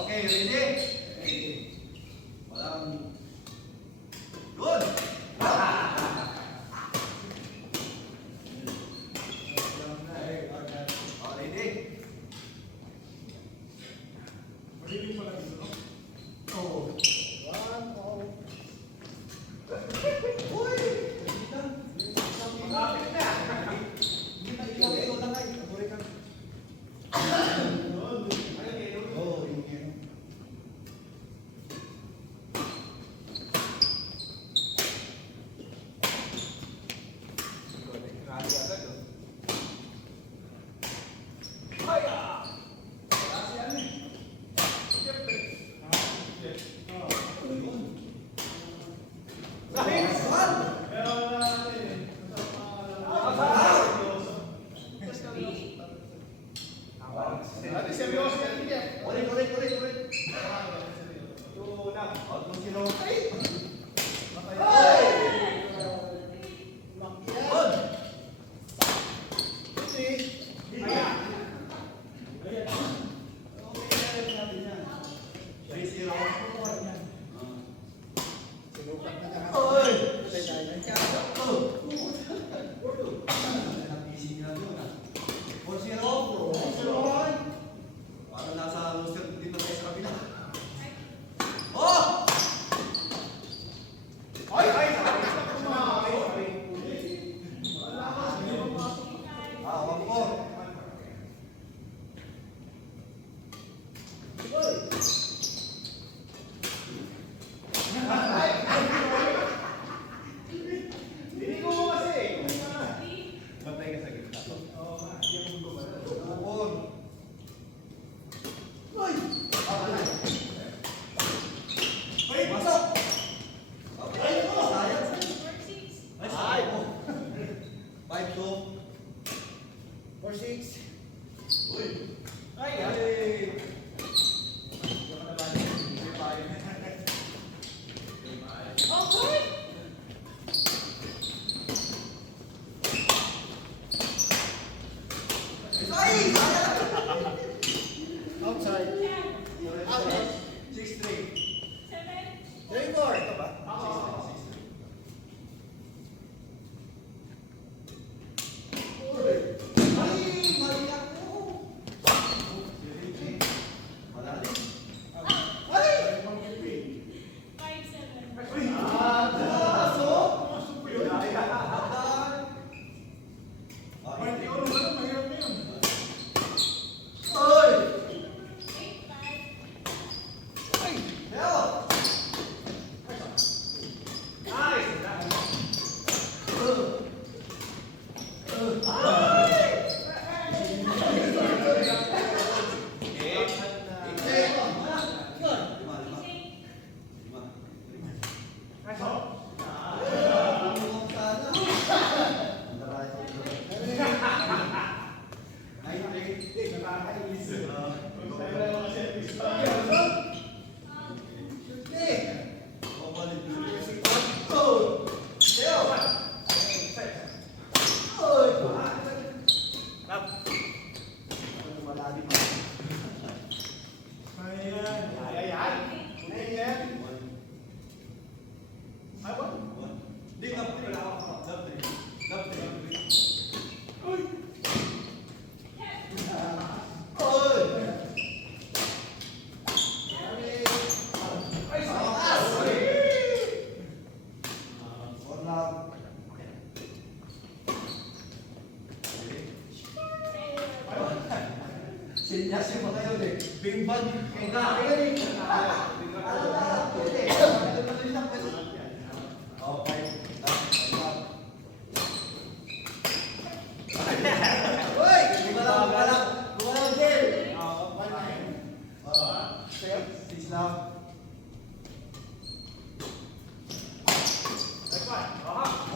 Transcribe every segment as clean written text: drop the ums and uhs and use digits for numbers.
Okay, ready? Walang... Good! Sinyas yung mga yun eh. Bing bang. Kaya nga, kaya ni. Okay. Uy! Gumalang, gumalang. Gumalang din. Sis lang. Next one.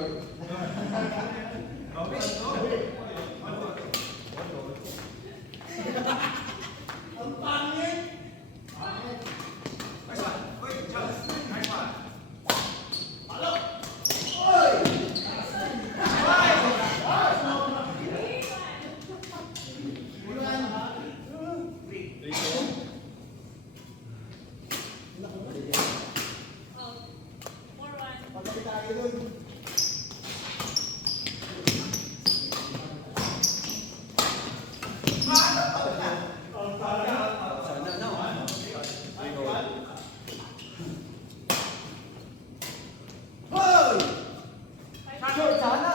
Lord. Ang pangit! Patay tayo dun. Sana na. Hoy! Short sana.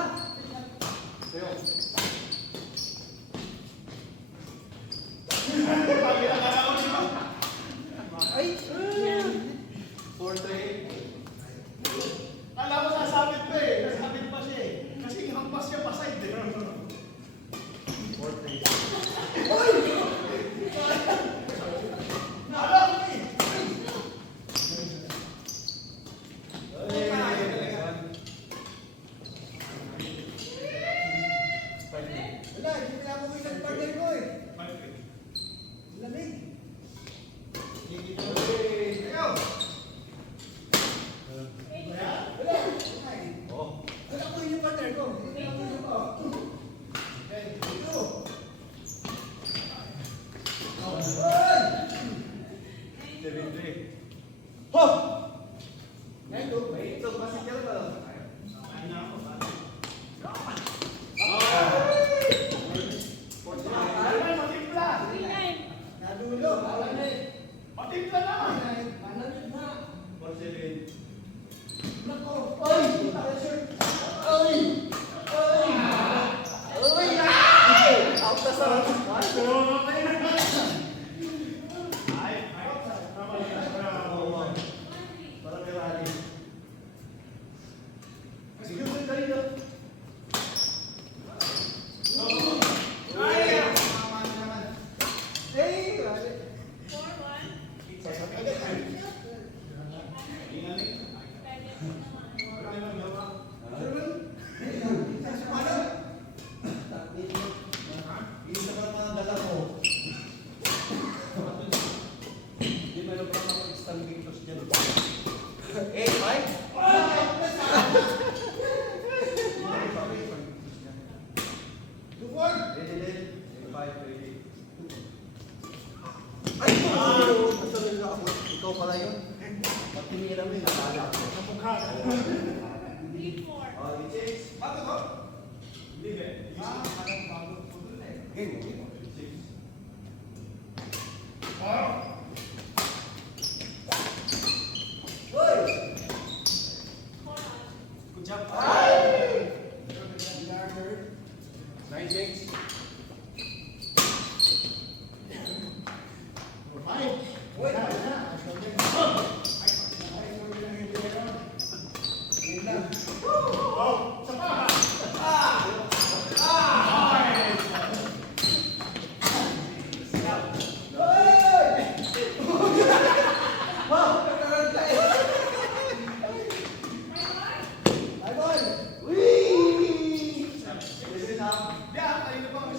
Ay! 4-3. Alam mo, sasabit pa eh. Nasabit pa siya eh. Kasi hampas niya pa side eh. 4-3. Hoy! Alam mo eh. Wala, hindi na ako isang partner ko eh. Lamig. Wala ko yung partner ko. Hindi ako yung ko. Ito. Hoy! 7-3. Hop! Ito, ito, basikal ba lang? Ay na ako. Ay, matimpla. Nadulo. Matimpla naman. Malamig na. 4-7. Nako. Oy! Oy! Oy! Oy! Out na sa... Para may rally. Sige, sige, dali. Hey! Rally. Isa ka mga dala mo. Hindi mo lang parang mag-stand victors dyan. Eh, Mike? Ready, ready. 5, ready. Ay! Nasalil na ako. Ikaw pala yun. Pag tinira mo yun, nakala ko. Sa mukha. Oh, i-chase. Bago ko? Hindi eh. Parang bago ko dun eh. Game, game. Hoy! Good job. Ay! 9-6. Hoy! Hindi, kanina pa kami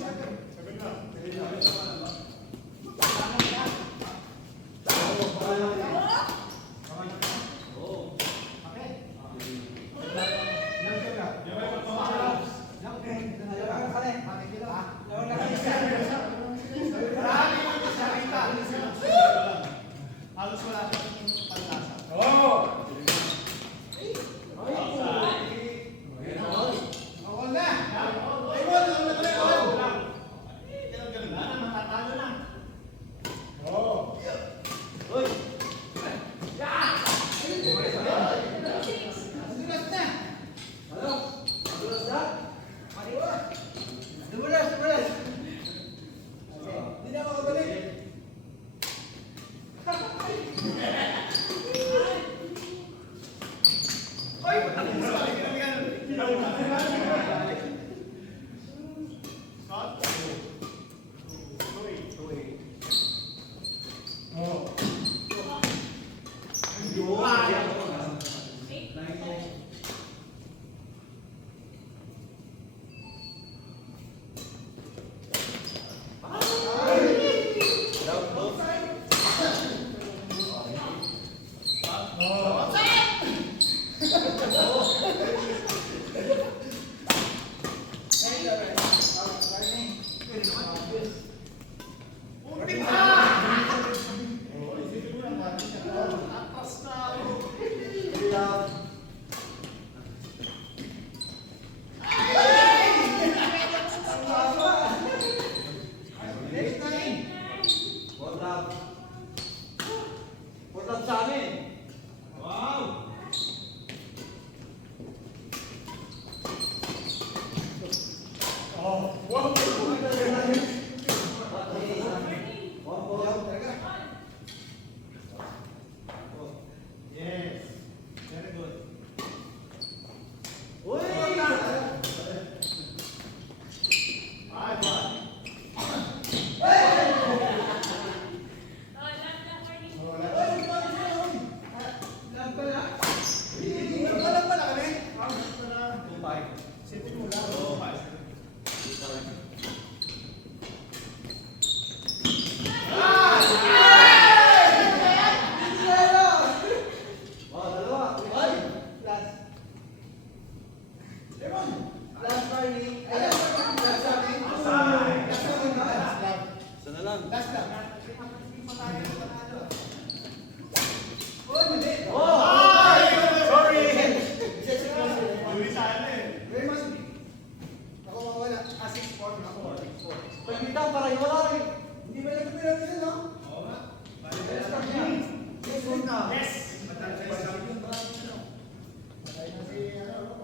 para wala rin. Hindi ba yung pinag sila, no? Oo nga. Yes, kami yan. Yes, huwag na. Yes! Matang sa isa.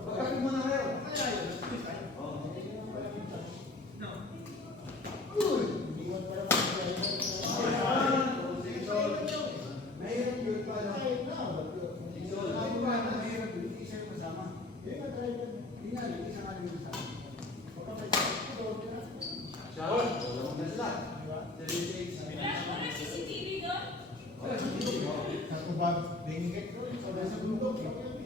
Pagkakit mo na kayo. Good. Mahirap yun pa, no? Mahirap yun. Isa yung kasama. Yun nga, isa nga rin yung kasama. Sharon, wala mong sila. Wala CCTV doon? Satu bag, bingit ko, sa bundok. Yon!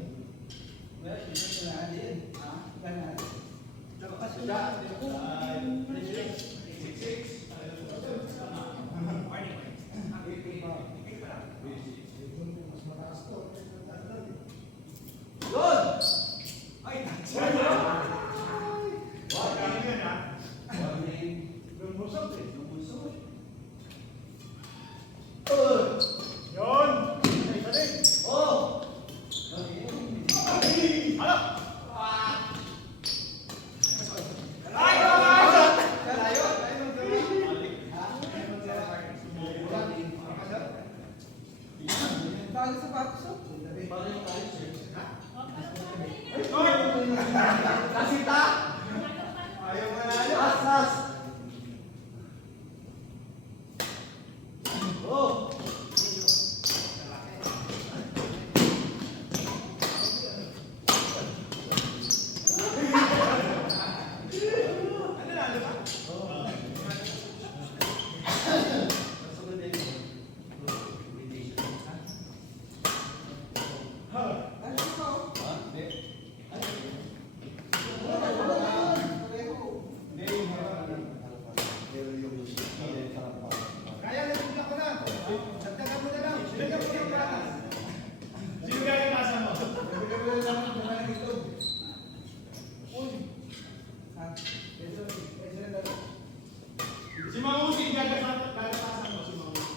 Isa din! Kasita! Ayaw manalo! Asas! Oh! Ano na, di ba? Kaya nagpila ko na. Dagdagan mo na lang. Dagdagan mo ng gatas. Sino kaya yung kasa mo? Si Mangusin, gagatasan mo si Mangusin.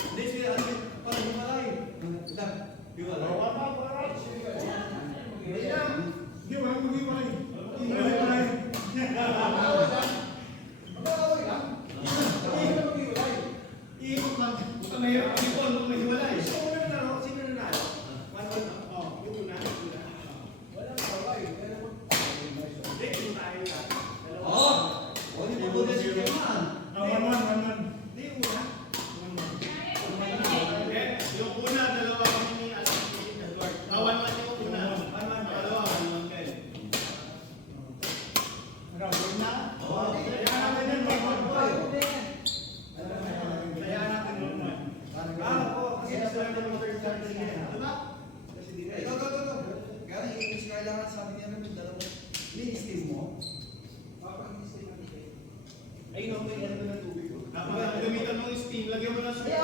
Hindi siya, parang himalay. Ilan? Himalay. Hindi na. Hindi, walang mag-iwalay. Hiwalay. Iikot lang. Baka mahirap ang ipon kung mahiwalay. Sino nanalo? Sino nanalo? 1-1 na. Oh, yung una. Walang kaway. Hindi, yung tayo yan. Oo! O, di ba po na si Keman? Hindi, yung una. Hindi, yung una, dalawa kami ni Edward. One yung una. Dalawa, 1-1 kayo. Oo. Kaya natin yun, 1-1. Kailangan sabi niya naman dalawa. Ni-steam mo? Papag-steam natin. Ay, no, may ano na tubig. Gamitan mo yung steam, lagyan mo na sa... Ay,